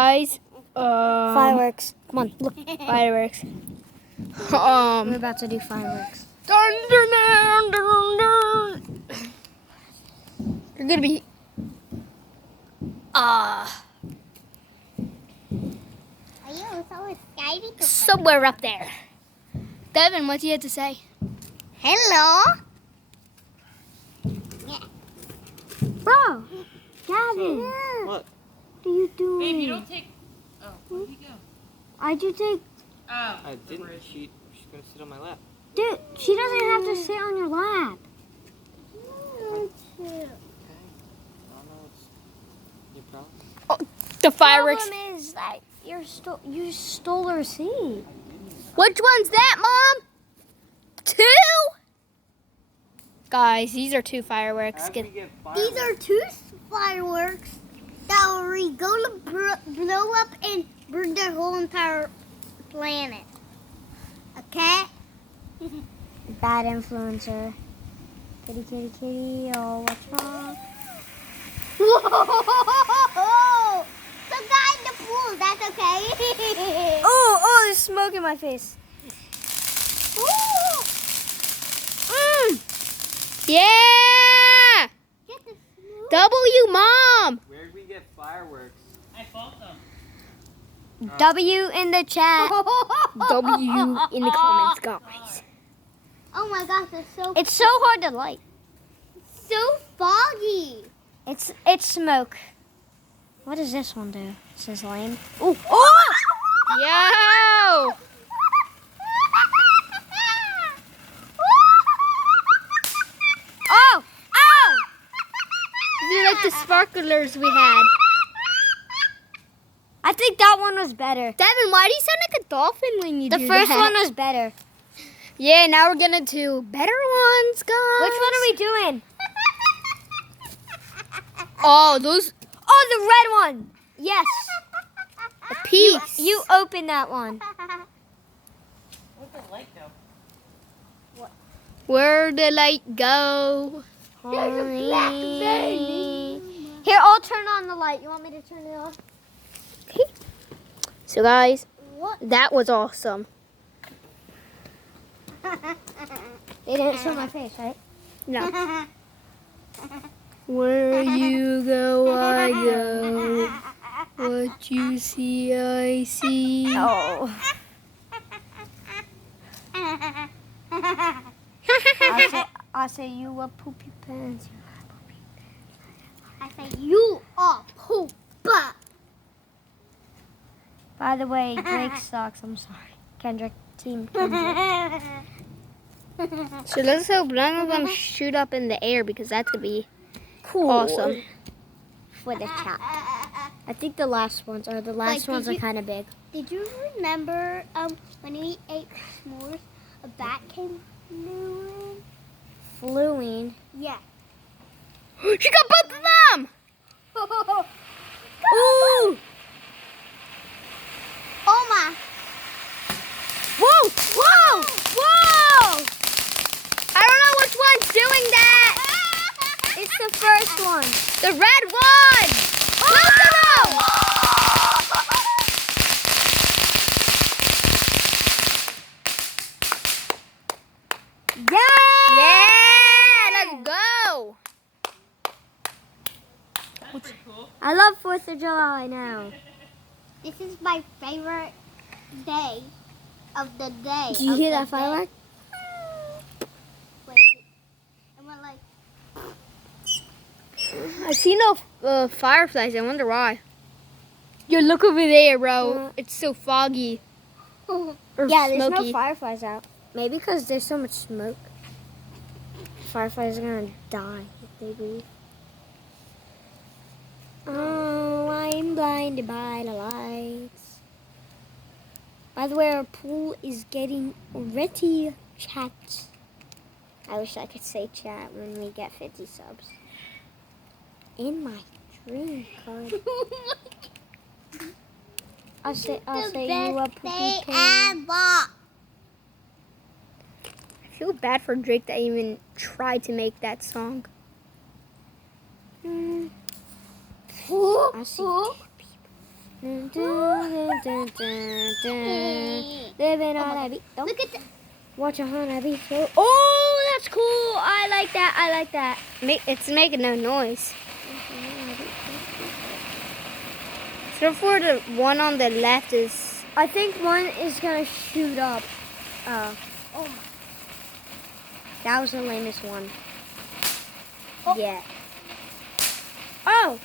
Guys, Fireworks. Come on, look. fireworks. We're about to do fireworks. Dun, dun, dun, dun, dun. You're gonna be Are you so excited? somewhere up there. Devin, what do you have to say? Hello. Bro, Gavin, What? what are you doing? Babe, you don't take. Oh, where'd he go? Why'd you take... Oh, I didn't. She's gonna sit on my lap. Dude, she doesn't have to sit on your lap. Okay. I don't know. It's your problem. The fireworks. Problem is that you stole her seat. Which one's that, Mom? 2? Guys, these are 2 fireworks. How do we get These fireworks? are two fireworks that are gonna blow up and burn the whole entire planet. Okay? Bad influencer. Kitty, kitty, kitty. Oh, what's wrong? Whoa! Some guy in the pool. That's okay. Oh, there's smoke in my face. Ooh! Yeah! Get the smoke. W, Mom! Where'd we get fireworks? I bought them. W in the chat. W in the comments, guys. Oh my gosh, it's so It's so hard to light. so foggy. It's smoke. What does this one do? This is lame. Ooh. Oh! Yo! Oh! Oh! They're like the sparklers we had. I think that one was better. Devin, why do you sound like a dolphin when you The do first that? one was better. Yeah, now we're gonna do better ones, guys. Which one are we doing? Oh, those Oh, the red one. Yes. the peaks. You open that one. Where'd the light go? Where'd the light go? Here, I'll turn on the light. You want me to turn it off? So, guys, What? that was awesome. They didn't show my face, right? No. Where you go, I go. What you see, I see. Oh. I say you a poopy pants. I say you are poop. By the way, Drake sucks. I'm sorry. Kendrick, team Kendrick. So let's hope none of them shoot up in the air because that's gonna be Cool. awesome. For the chat. I think the last ones are Like, ones did are you- kind of big. Did you remember when we ate s'mores, a bat came flew Fluing. in? Yeah. She got both of them! Ooh! Oh my! Whoa! Whoa! Whoa! I don't know which one's doing that. It's the first one. The red one! Both of them! Yeah! Yeah! Let's go! That's pretty cool. I love 4th of July now. This is my favorite day of the day. Do you of hear the that firework? day. Wait. It went like. I see no fireflies. I wonder why. Yo, look over there, bro. Yeah. It's so foggy. Or Yeah, there's smoky. no fireflies out. Maybe because there's so much smoke. Fireflies are gonna die if they breathe. Oh, I'm blinded by the lights. By the way, our pool is getting ready, chat. I wish I could say chat when we get 50 subs. In my dream card. I'll say you a poopy Day pan. ever. I feel bad for Drake that even tried to make that song. I see dead people. Dun, dun, dun, dun, dun. Living on a beach. Oh, Look at the. watch a on a beach. Oh, that's cool. I like that. I like that. It's making no noise. So for the one on the left is I think one is gonna shoot up. Oh, Oh my. that was the lamest one. Oh. Yeah. Oh.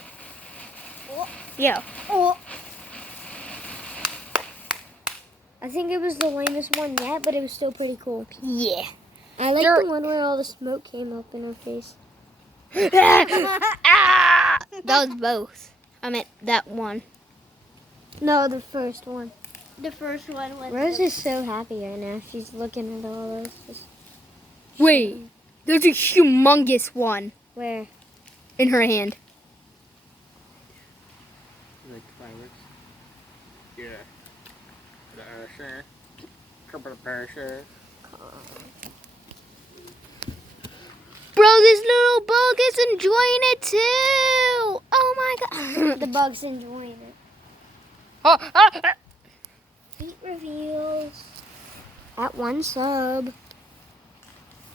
yeah. Oh. I think it was the lamest one yet, but it was still pretty cool. Yeah. I like There- the one where all the smoke came up in her face. Ah! That was both. I meant that one. No, the first one. The first one was. Rose is so happy right now. She's looking at all those. Just Wait, there's a humongous one where? in her hand. Like fireworks. Yeah. Sure. Couple of pressure. Bro, this little bug is enjoying it too. Oh my god. The bug's enjoying it. Oh, oh, oh. Feet reveals. At 1 sub.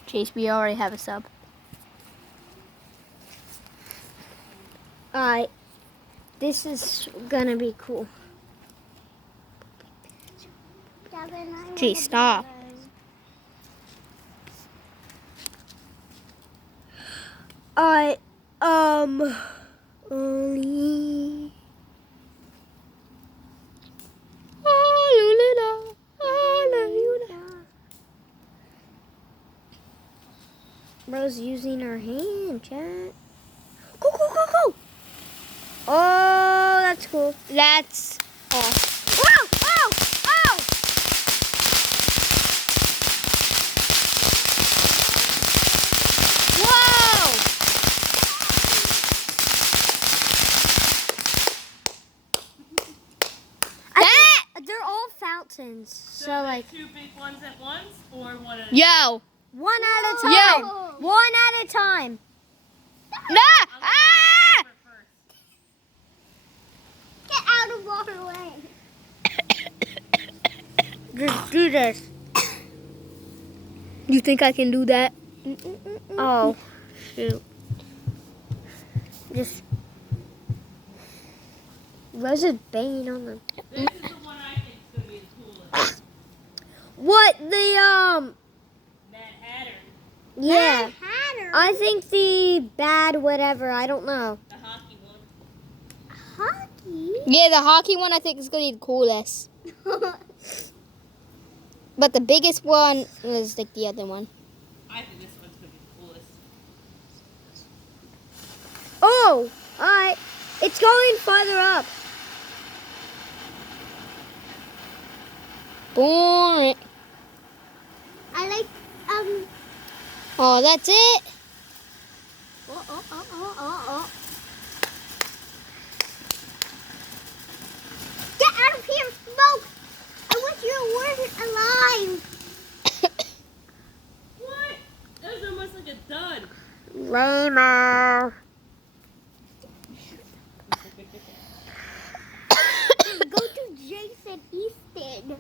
Chase, we already have a sub. Alright. This is gonna be cool. Gee, stop. Alright. Only. Hallelujah, hallelujah. Rose using her hand, chat. Go, go, go, go! Oh, that's cool. That's all. Ow! Ow! Ow! Whoa! That! They're all fountains. So, like like, 2 big ones at once, or one at a Yo! one at a time. Yo! One at a time. Nah! Ah! Get out of our way. Just do this. You think I can do that? Oh, shoot. Just. Rose is banging on them. This is the one I think is gonna be the coolest. What? The, Mad Hatter, yeah. Hatter. I think the bad whatever, I don't know. the hockey one. Hockey. Yeah, the hockey one I think is gonna be the coolest. But the biggest one was like the other one. I think this one's gonna be the coolest. Oh, alright. It's going farther up. Boring. I like Oh, that's it? oh. Get out of here, smoke! I wish you weren't alive. What? That was almost like a dud. Lamer. Go to Jason Easton.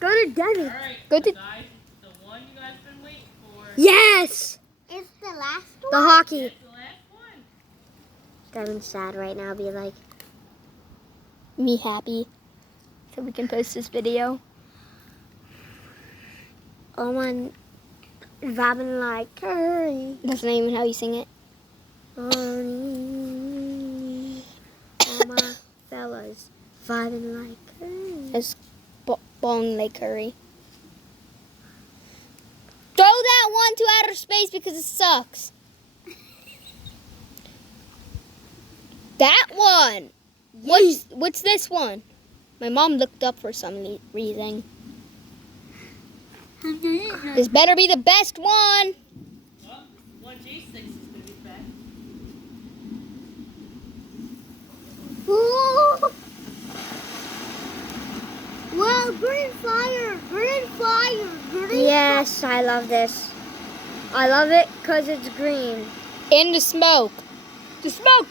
Go to Devin. Alright, Go to- guys, the one you guys been waiting for. Yes! It's the last The one. hockey. It's the last one. Devin's sad right now. Be like, Me happy. So we can post this video. oh man, vibing like curry. That's not even how you sing it. Honey. All my fellas vibing like curry. It's bong like curry. Throw that one to outer space because it sucks. That one. What's this one? My mom looked up for some reason. This better be the best one. Well, one J6 is gonna be back. Ooh. Wow, green fire, green fire, green Yes, I love this. I love it because it's green. In the smoke. The smoke.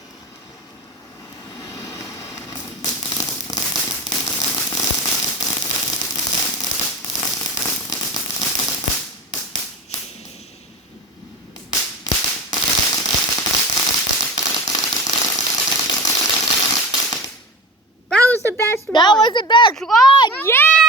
the best one. That was the best one. Yeah.